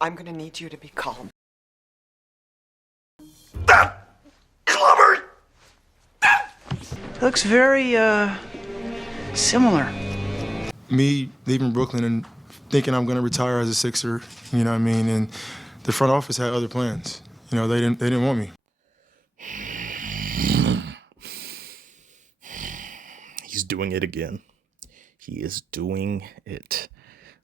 I'm gonna need you to be calm. That clubber! Looks very, similar. Me leaving Brooklyn and thinking I'm going to retire as a Sixer, you know what I mean? And the front office had other plans. You know, they didn't want me. He's doing it again. He is doing it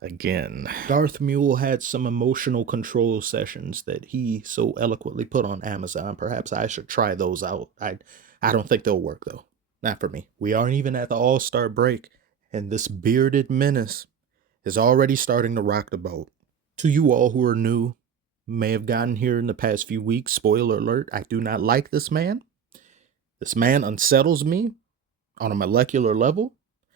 again. Darth Mule had some emotional control sessions that he so eloquently put on Amazon. Perhaps I should try those out. I don't think they'll work, though. Not for me. We aren't even at the All-Star break, and this bearded menace is already starting to rock the boat. To you all who are new, may have gotten here in the past few weeks, spoiler alert, I do not like this man. This man unsettles me on a molecular level.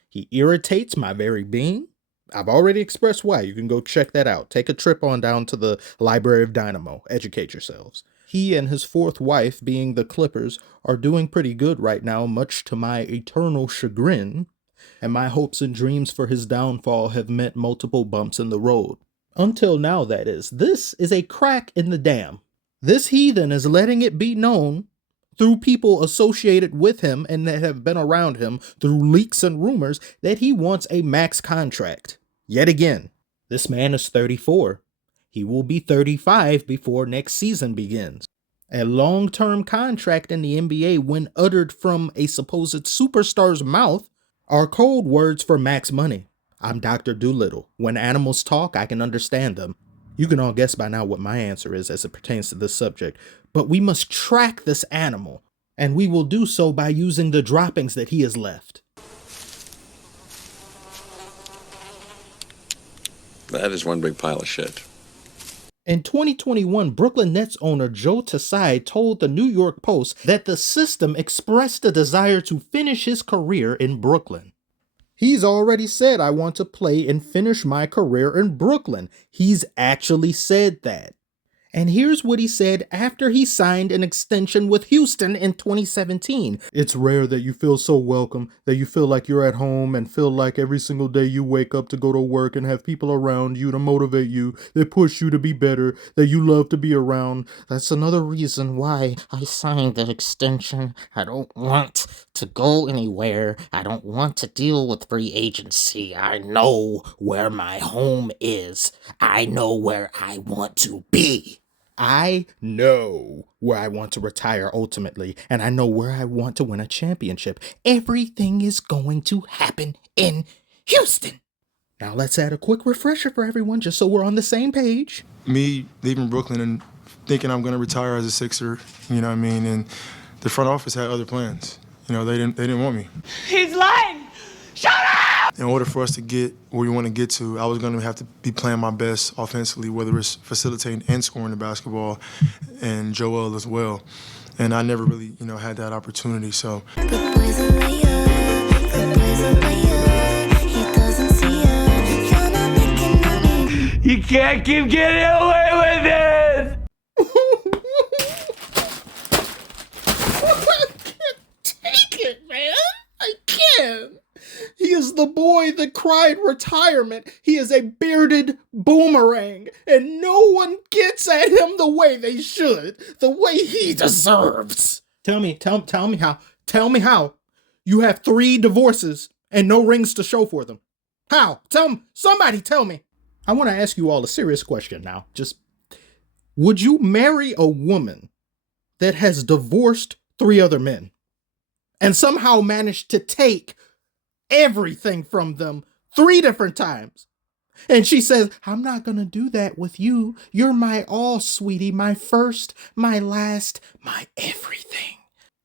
He irritates my very being. I've already expressed why. You can go check that out. Take a trip on down to the Library of Dynamo. Educate yourselves. He and his fourth wife, being the Clippers, are doing pretty good right now, much to my eternal chagrin, and my hopes and dreams for his downfall have met multiple bumps in the road. Until now, that is. This is a crack in the dam. This heathen is letting it be known through people associated with him and that have been around him through leaks and rumors that he wants a max contract. Yet again, this man is 34. He will be 35 before next season begins. A long-term contract in the NBA, when uttered from a supposed superstar's mouth, are code words for max money. I'm Dr. Doolittle. When animals talk, I can understand them. You can all guess by now what my answer is as it pertains to this subject. But we must track this animal, and we will do so by using the droppings that he has left. That is one big pile of shit. In 2021, Brooklyn Nets owner Joe Tsai told the New York Post that the system expressed a desire to finish his career in Brooklyn. He's already said, I want to play and finish my career in Brooklyn. He's actually said that. And here's what he said after he signed an extension with Houston in 2017. It's rare that you feel so welcome, that you feel like you're at home and feel like every single day you wake up to go to work and have people around you to motivate you, that push you to be better, that you love to be around. That's another reason why I signed that extension. I don't want to go anywhere. I don't want to deal with free agency. I know where my home is. I know where I want to be. I know where I want to retire ultimately, and I know where I want to win a championship. Everything is going to happen in Houston. Now let's add a quick refresher for everyone, just so we're on the same page. Me leaving Brooklyn and thinking I'm going to retire as a Sixer, you know what I mean? And the front office had other plans. You know, they didn't want me. He's lying! Shut up! In order for us to get where we want to get to, I was going to have to be playing my best offensively, whether it's facilitating and scoring the basketball, and Joel as well. And I never really, had that opportunity, so. Good boys are liar, good boys are liar. He doesn't see ya, you're not making money. You can't keep getting away with it! I can't take it, man. I can't. He is the boy that cried retirement. He is a bearded boomerang, and no one gets at him the way they should, the way he deserves. Tell me how. You have 3 divorces and no rings to show for them. How? Somebody tell me. I want to ask you all a serious question now. Would you marry a woman that has divorced 3 other men and somehow managed to take everything from them 3 different times? And she says, I'm not going to do that with you. You're my all, sweetie, my first, my last, my everything.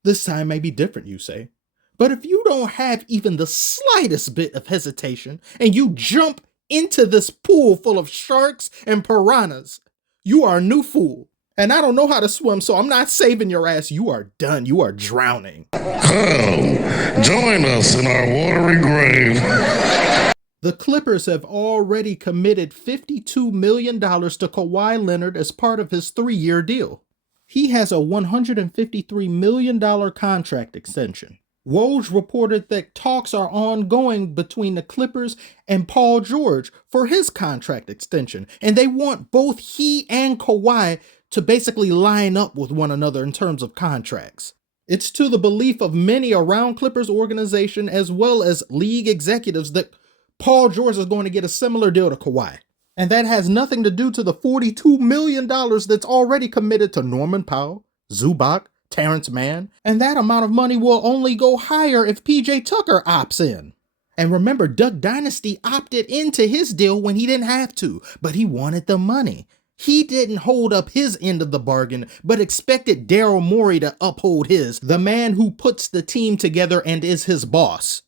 This time may be different, you say. But if you don't have even the slightest bit of hesitation and you jump into this pool full of sharks and piranhas, you are a new fool. And I don't know how to swim, so I'm not saving your ass. You are done. You are drowning. Come, join us in our watery grave. The Clippers have already committed $52 million to Kawhi Leonard as part of his 3-year deal. He has a $153 million contract extension. Woj reported that talks are ongoing between the Clippers and Paul George for his contract extension, and they want both he and Kawhi to basically line up with one another in terms of contracts. It's to the belief of many around Clippers organization as well as league executives that Paul George is going to get a similar deal to Kawhi. And that has nothing to do to the $42 million that's already committed to Norman Powell, Zubac, Terrence Mann, and that amount of money will only go higher if PJ Tucker opts in. And remember, Duck Dynasty opted into his deal when he didn't have to, but he wanted the money. He didn't hold up his end of the bargain, but expected Daryl Morey to uphold his, the man who puts the team together and is his boss.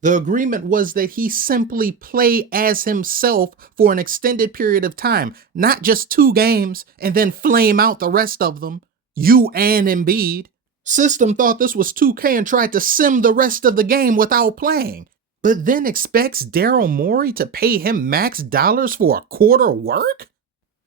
The agreement was that he simply play as himself for an extended period of time, not just 2 games and then flame out the rest of them. You and Embiid. System thought this was 2K and tried to sim the rest of the game without playing, but then expects Daryl Morey to pay him max dollars for a quarter work?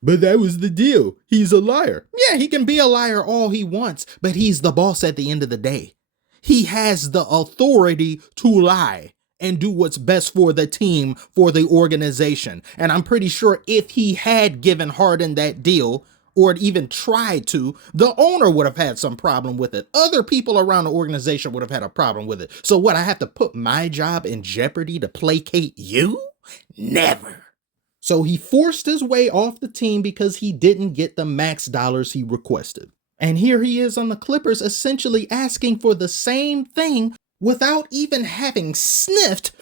But that was the deal. He's a liar. Yeah, he can be a liar all he wants, but he's the boss at the end of the day. He has the authority to lie and do what's best for the team, for the organization. And I'm pretty sure if he had given Harden that deal, or even tried to, the owner would have had some problem with it. Other people around the organization would have had a problem with it. So what, I have to put my job in jeopardy to placate you? Never. So he forced his way off the team because he didn't get the max dollars he requested. And here he is on the Clippers essentially asking for the same thing without even having sniffed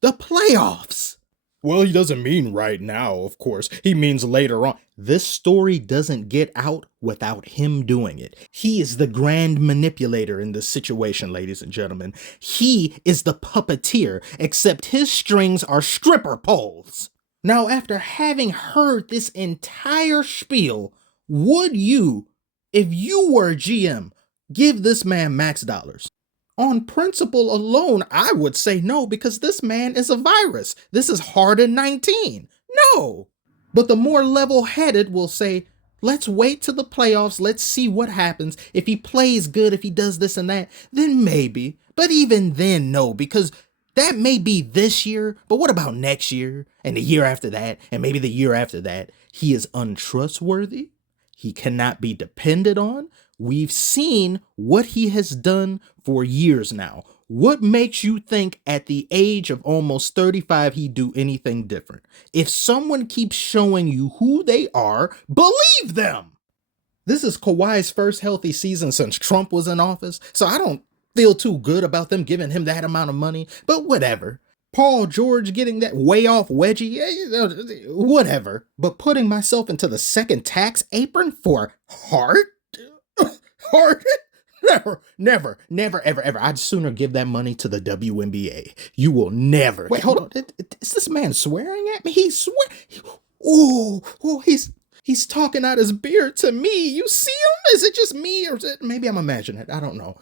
the playoffs. Well, he doesn't mean right now, of course. He means later on. This story doesn't get out without him doing it. He is the grand manipulator in this situation, ladies and gentlemen. He is the puppeteer, except his strings are stripper poles. Now, after having heard this entire spiel, would you, if you were a GM, give this man max dollars? On principle alone, I would say no, because this man is a virus. This is Harden 19. No. But the more level-headed will say, let's wait till the playoffs. Let's see what happens. If he plays good, if he does this and that, then maybe. But even then, no, because that may be this year, but what about next year and the year after that and maybe the year after that? He is untrustworthy. He cannot be depended on. We've seen what he has done for years now. What makes you think at the age of almost 35 he'd do anything different? If someone keeps showing you who they are, believe them. This is Kawhi's first healthy season since Trump was in office, so I don't feel too good about them giving him that amount of money, but whatever. Paul George getting that way off wedgie, whatever. But putting myself into the second tax apron for Harden? Never, ever. I'd sooner give that money to the WNBA. You will never. Wait, hold on. Is this man swearing at me? He's swearing. Oh, he's talking out his beard to me. You see him? Is it just me, or is it, maybe I'm imagining it? I don't know.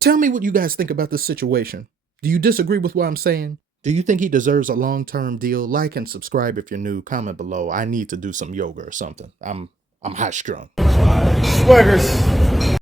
Tell me what you guys think about this situation. Do you disagree with what I'm saying? Do you think he deserves a long-term deal? Like and subscribe if you're new. Comment below. I need to do some yoga or something. I'm high strung. Swaggers.